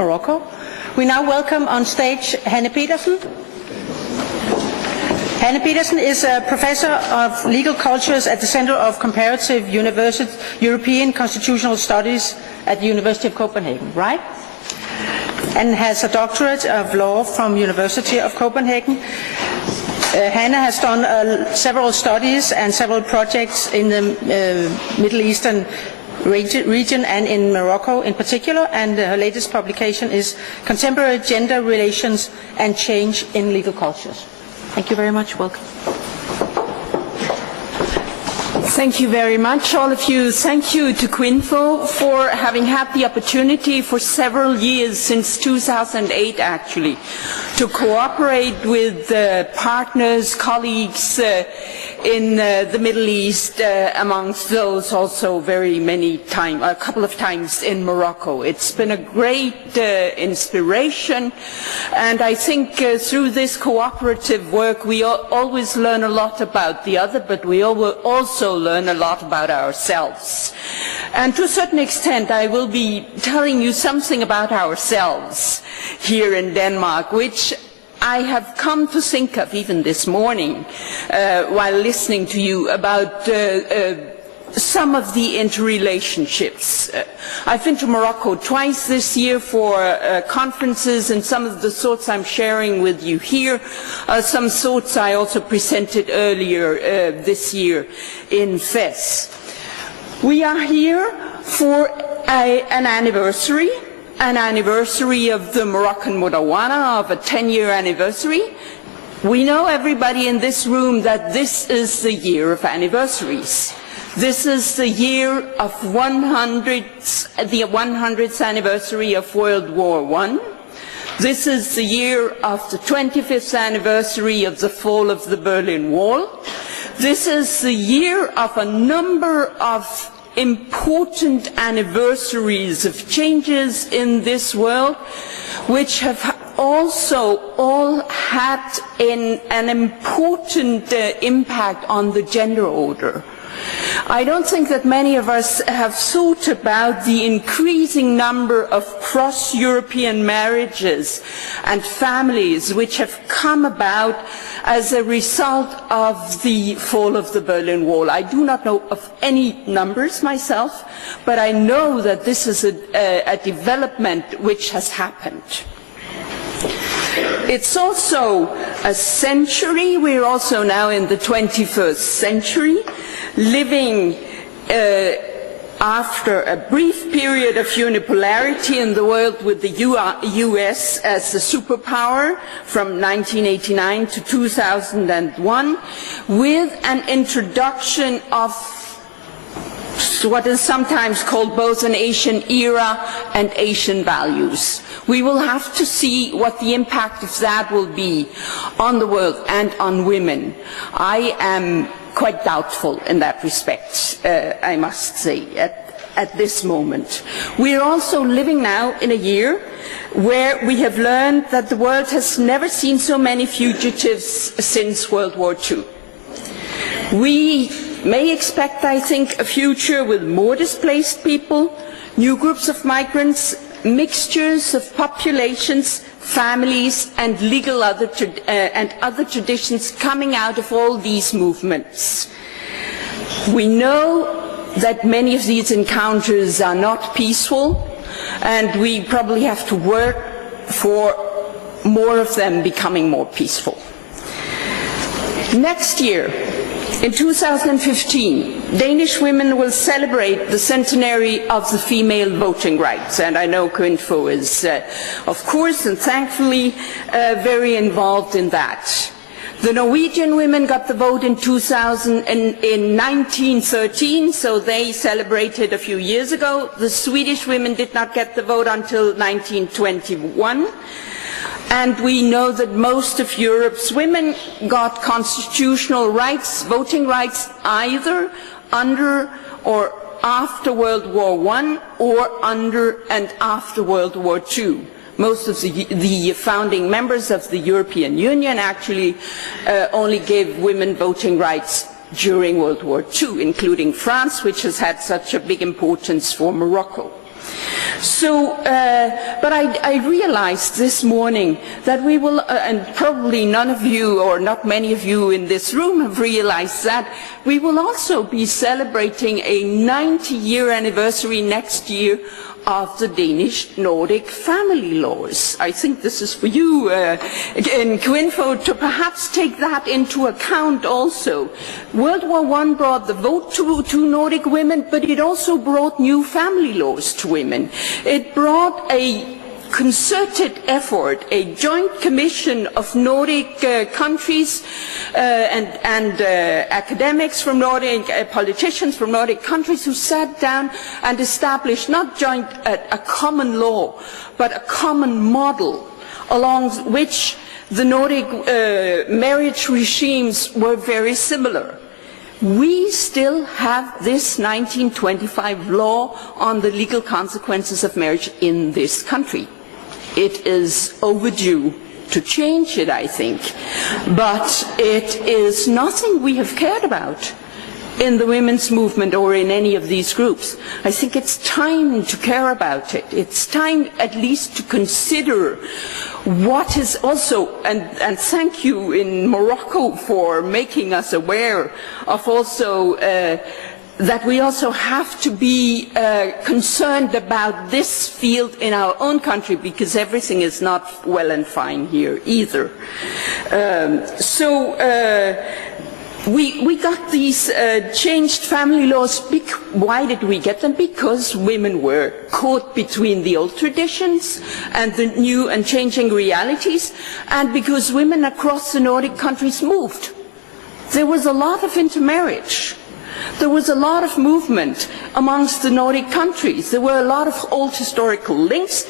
Morocco. We now welcome on stage Hanne Petersen. Hanne Petersen is a professor of legal cultures at the Center of Comparative European Constitutional Studies at the University of Copenhagen, right? And has a doctorate of law from University of Copenhagen. Hanne has done several studies and several projects in the Middle Eastern region and in Morocco in particular, and her latest publication is Contemporary Gender Relations and Change in Legal Cultures. Thank you very much. Welcome. Thank you very much, all of you. Thank you to KVINFO for having had the opportunity for several years, since 2008 actually, to cooperate with partners, colleagues in the Middle East, amongst those also a couple of times in Morocco. It's been a great inspiration, and I think through this cooperative work we always learn a lot about the other, but we also learn a lot about ourselves. And to a certain extent I will be telling you something about ourselves here in Denmark, which I have come to think of even this morning while listening to you about some of the interrelationships. I've been to Morocco twice this year for conferences, and some of the thoughts I'm sharing with you here are some thoughts I also presented earlier this year in Fez. We are here for an anniversary of the Moroccan Mudawana, of a 10-year anniversary. We know, everybody in this room, that this is the year of anniversaries. This is the year of the 100th anniversary of World War I. This is the year of the 25th anniversary of the fall of the Berlin Wall. This is the year of a number of important anniversaries of changes in this world, which have also all had an important impact on the gender order. I don't think that many of us have thought about the increasing number of cross-European marriages and families which have come about as a result of the fall of the Berlin Wall. I do not know of any numbers myself, but I know that this is a development which has happened. It's also a century. We're also now in the 21st century, living after a brief period of unipolarity in the world with the US as a superpower from 1989 to 2001, with an introduction of what is sometimes called both an Asian era and Asian values. We will have to see what the impact of that will be on the world and on women. I am quite doubtful in that respect, I must say, at this moment. We are also living now in a year where we have learned that the world has never seen so many fugitives since World War II. We may expect, I think, a future with more displaced people, new groups of migrants, mixtures of populations, families and other traditions coming out of all these movements. We know that many of these encounters are not peaceful, and we probably have to work for more of them becoming more peaceful. Next year, in 2015, Danish women will celebrate the centenary of the female voting rights, and I know KVINFO is, of course and thankfully, very involved in that. The Norwegian women got the vote in 1913, so they celebrated a few years ago. The Swedish women did not get the vote until 1921. And we know that most of Europe's women got constitutional rights, voting rights, either under or after World War I or under and after World War II. Most of the founding members of the European Union actually only gave women voting rights during World War II, including France, which has had such a big importance for Morocco. So, but I realized this morning that we will, and probably none of you or not many of you in this room have realized that, we will also be celebrating a 90-year anniversary next year of the Danish Nordic family laws. I think this is for you in KVINFO to perhaps take that into account also. World War I brought the vote to Nordic women, but it also brought new family laws to women. It brought a concerted effort, a joint commission of Nordic countries and academics from Nordic, politicians from Nordic countries who sat down and established not a common law, but a common model along which the Nordic marriage regimes were very similar. We still have this 1925 law on the legal consequences of marriage in this country. It is overdue to change it, I think, but it is nothing we have cared about in the women's movement or in any of these groups. I think it's time to care about it. It's time at least to consider what is also, and thank you in Morocco for making us aware of also that we also have to be concerned about this field in our own country, because everything is not well and fine here either. We got these changed family laws. Why did we get them? Because women were caught between the old traditions and the new and changing realities, and because women across the Nordic countries moved. There was a lot of intermarriage. There was a lot of movement amongst the Nordic countries. There were a lot of old historical links,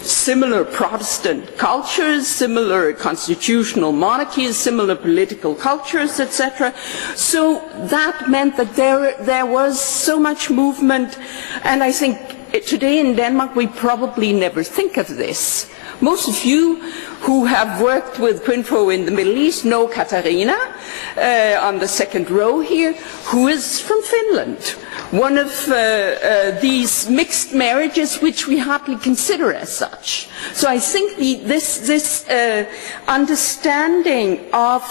similar Protestant cultures, similar constitutional monarchies, similar political cultures, etc. So that meant that there was so much movement, and I think today in Denmark we probably never think of this. Most of you who have worked with KVINFO in the Middle East know Katarina on the second row here, who is from Finland. One of these mixed marriages which we hardly consider as such. So I think this understanding of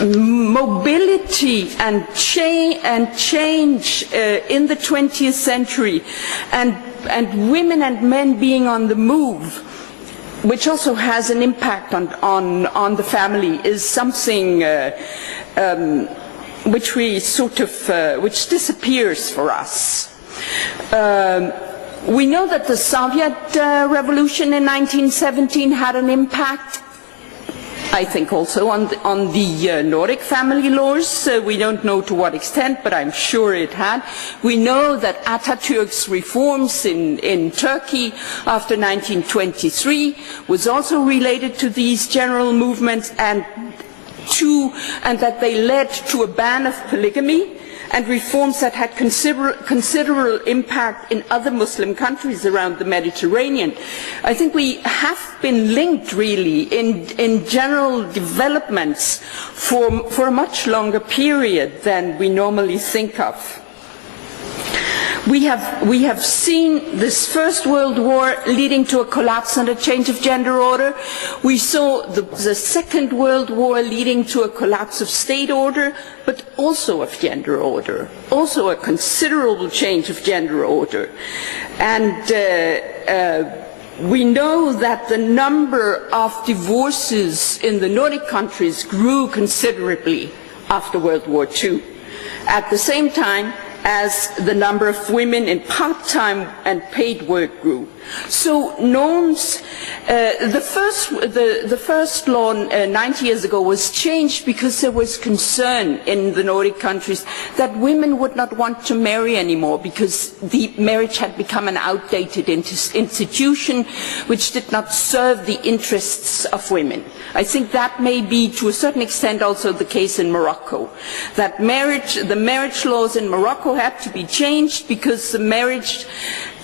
mobility and change in the 20th century, and women and men being on the move, which also has an impact on the family, is something which we sort of which disappears for us. We know that the Soviet revolution in 1917 had an impact, I think also on the Nordic family laws. We don't know to what extent, but I'm sure it had. We know that Atatürk's reforms in Turkey after 1923 was also related to these general movements, and that they led to a ban of polygamy, and reforms that had considerable impact in other Muslim countries around the Mediterranean. I think we have been linked really in general developments for a much longer period than we normally think of. We have seen this First World War leading to a collapse and a change of gender order. We saw the Second World War leading to a collapse of state order, but also of gender order, also a considerable change of gender order. And we know that the number of divorces in the Nordic countries grew considerably after World War II. At the same time, as the number of women in part-time and paid work grew. So norms, the first law 90 years ago was changed because there was concern in the Nordic countries that women would not want to marry anymore because the marriage had become an outdated institution which did not serve the interests of women. I think that may be to a certain extent also the case in Morocco, that the marriage laws in Morocco had to be changed because the marriage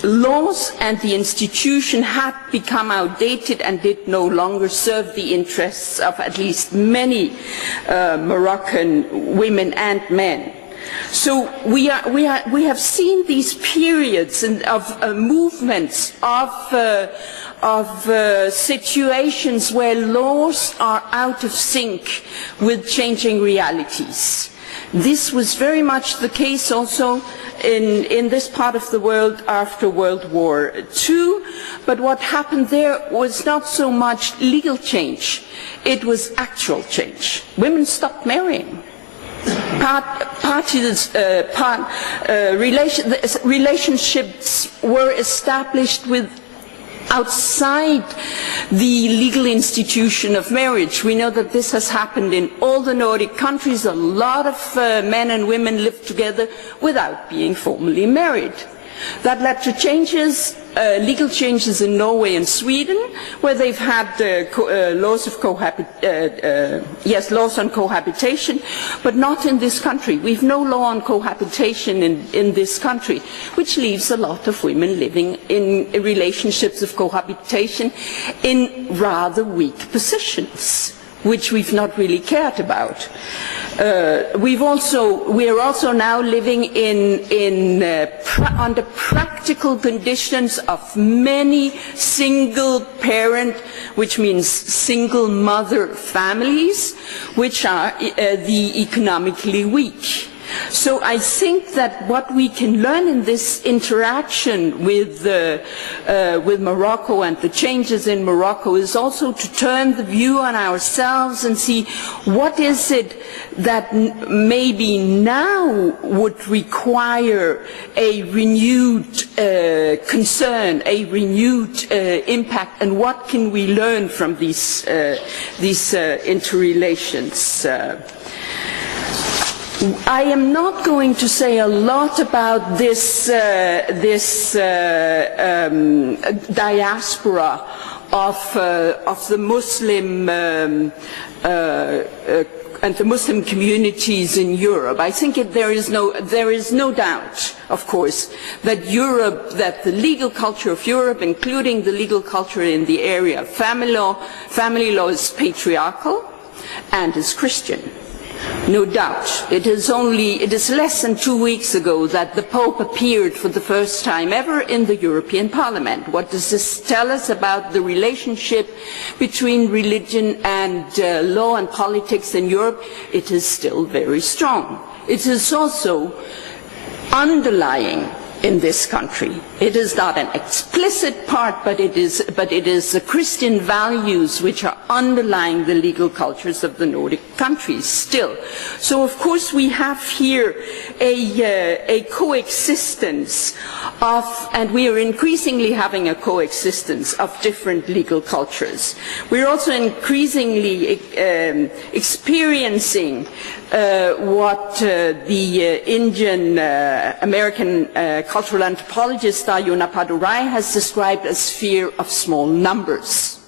laws and the institution had become outdated and did no longer serve the interests of at least many Moroccan women and men. So we have seen these periods of movements, of situations where laws are out of sync with changing realities. This was very much the case also in this part of the world after World War II, but what happened there was not so much legal change, it was actual change. Women stopped marrying. Relationships were established with outside the legal institution of marriage. We know that this has happened in all the Nordic countries. A lot of men and women live together without being formally married. That led to changes, legal changes in Norway and Sweden, where they've had laws on cohabitation, but not in this country. We've no law on cohabitation in this country, which leaves a lot of women living in relationships of cohabitation in rather weak positions, which we've not really cared about. We are also now living under practical conditions of many single parent, which means single mother families, which are the economically weak. So I think that what we can learn in this interaction with Morocco and the changes in Morocco is also to turn the view on ourselves and see what is it that maybe now would require a renewed concern, a renewed impact, and what can we learn from these interrelations. I am not going to say a lot about this diaspora of the Muslim and the Muslim communities in Europe. I think there is no doubt, of course, that the legal culture of Europe, including the legal culture in the area of family law is patriarchal and is Christian. No doubt. It is less than 2 weeks ago that the Pope appeared for the first time ever in the European Parliament. What does this tell us about the relationship between religion and law and politics in Europe? It is still very strong. It is also underlying in this country. It is not an explicit part, but it is the Christian values which are underlying the legal cultures of the Nordic countries still. So of course we have here a coexistence and we are increasingly having a coexistence of different legal cultures. We're also increasingly experiencing what the Indian American cultural anthropologist Ayuna Padurai has described as fear of small numbers.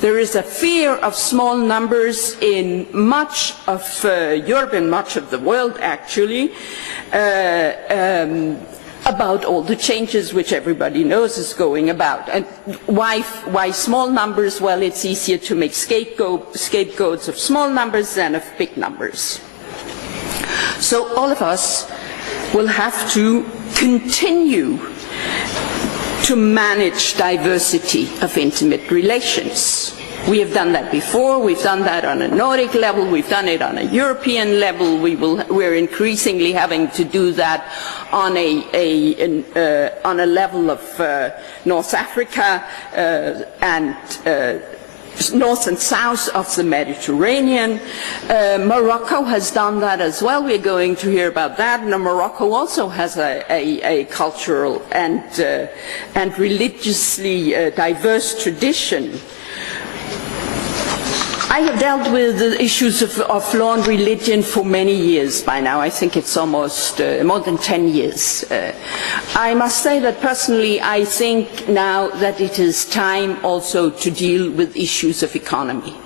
There is a fear of small numbers in much of Europe and much of the world, actually, about all the changes which everybody knows is going about. And why small numbers? Well, it's easier to make scapegoats of small numbers than of big numbers. So all of us will have to continue to manage diversity of intimate relations. We have done that before. We've done that on a Nordic level. We've done it on a European level. We're increasingly having to do that on a level of North Africa and north and south of the Mediterranean. Morocco has done that as well. We're going to hear about that. And Morocco also has a cultural and religiously diverse tradition. I have dealt with the issues of law and religion for many years by now. I think it's almost more than 10 years. I must say that personally I think now that it is time also to deal with issues of economy.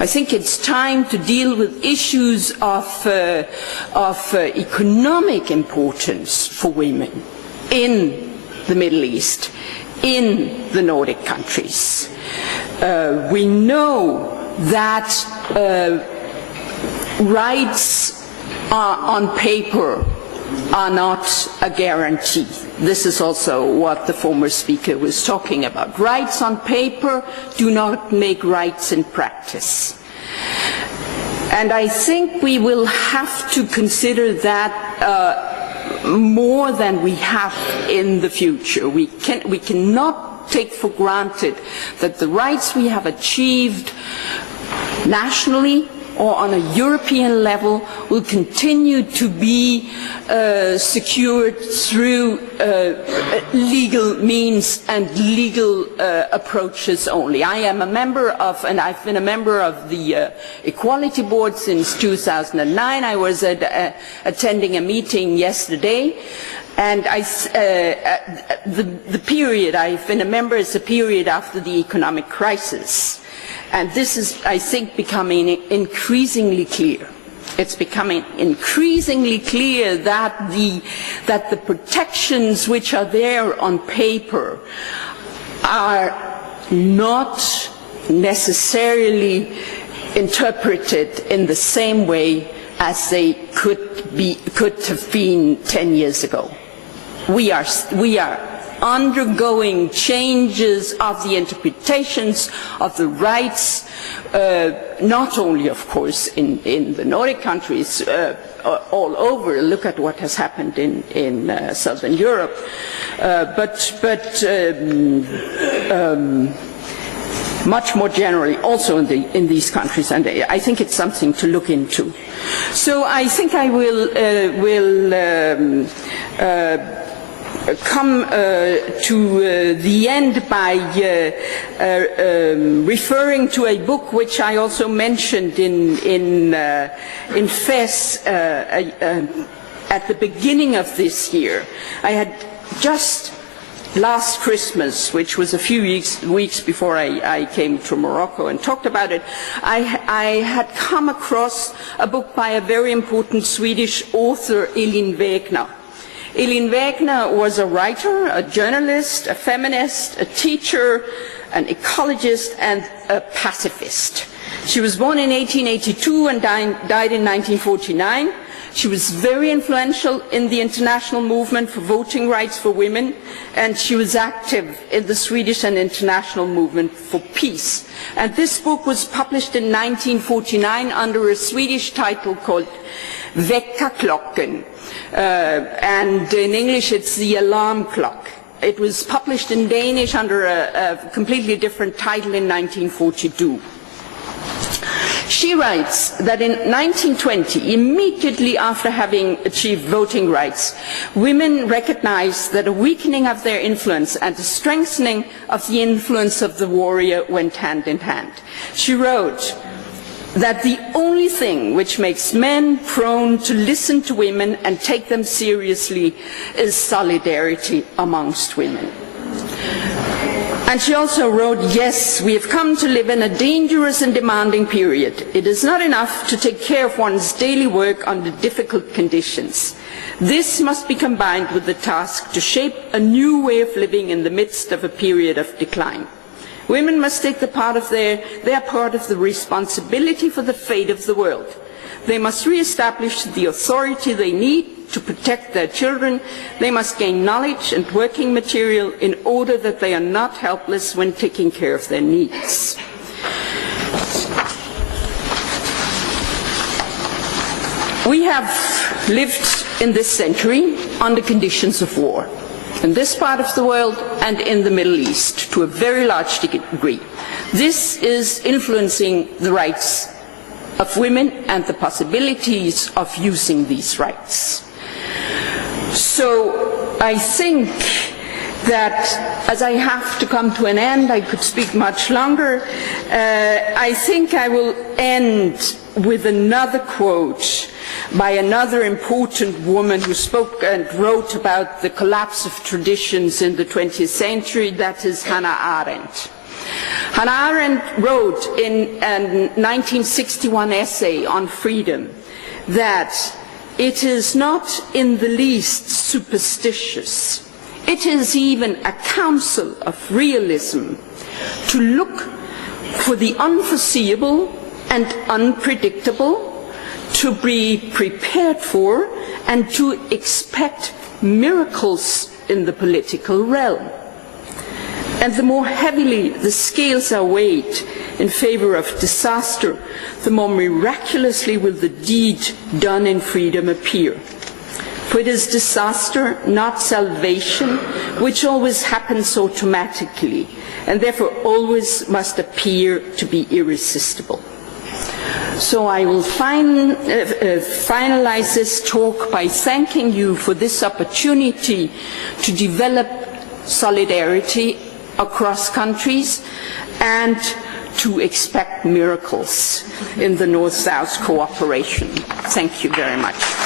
I think it's time to deal with issues of economic importance for women in the Middle East, in the Nordic countries. We know that rights on paper are not a guarantee. This is also what the former speaker was talking about. Rights on paper do not make rights in practice. And I think we will have to consider that more than we have in the future. We cannot take for granted that the rights we have achieved nationally or on a European level will continue to be secured through legal means and legal approaches only. I am a member of, and I've been a member of the Equality Board since 2009. I was attending a meeting yesterday, and the period I've been a member is the period after the economic crisis. And this is, I think, becoming increasingly clear. It's becoming increasingly clear that the protections which are there on paper are not necessarily interpreted in the same way as they could have been 10 years ago. We are undergoing changes of the interpretations of the rights, not only, of course, in the Nordic countries, all over. Look at what has happened in Southern Europe, but much more generally also in these countries, and I think it's something to look into. So I think I will come to the end by referring to a book which I also mentioned in FES at the beginning of this year. I had just last Christmas, which was a few weeks before I came to Morocco and talked about it, I had come across a book by a very important Swedish author, Elin Wägner. Elin Wägner was a writer, a journalist, a feminist, a teacher, an ecologist, and a pacifist. She was born in 1882 and died in 1949. She was very influential in the international movement for voting rights for women, and she was active in the Swedish and international movement for peace. And this book was published in 1949 under a Swedish title called Väckarklockan, and in English it's The Alarm Clock. It was published in Danish under a completely different title in 1942. She writes that in 1920, immediately after having achieved voting rights, women recognized that a weakening of their influence and a strengthening of the influence of the warrior went hand in hand. She wrote that the only thing which makes men prone to listen to women and take them seriously is solidarity amongst women. And she also wrote, yes, we have come to live in a dangerous and demanding period. It is not enough to take care of one's daily work under difficult conditions. This must be combined with the task to shape a new way of living in the midst of a period of decline. Women must take their part of the responsibility for the fate of the world. They must re-establish the authority they need to protect their children. They must gain knowledge and working material in order that they are not helpless when taking care of their needs. We have lived in this century under conditions of war, in this part of the world and in the Middle East to a very large degree. This is influencing the rights of women and the possibilities of using these rights. So I think that, as I have to come to an end, I could speak much longer, I think I will end with another quote by another important woman who spoke and wrote about the collapse of traditions in the 20th century, that is Hannah Arendt. Hannah Arendt wrote in a 1961 essay on freedom that it is not in the least superstitious, it is even a counsel of realism to look for the unforeseeable and unpredictable, to be prepared for and to expect miracles in the political realm. And the more heavily the scales are weighed in favor of disaster, the more miraculously will the deed done in freedom appear. For it is disaster, not salvation, which always happens automatically, and therefore always must appear to be irresistible. So I will finalize this talk by thanking you for this opportunity to develop solidarity across countries and to expect miracles in the North-South cooperation. Thank you very much.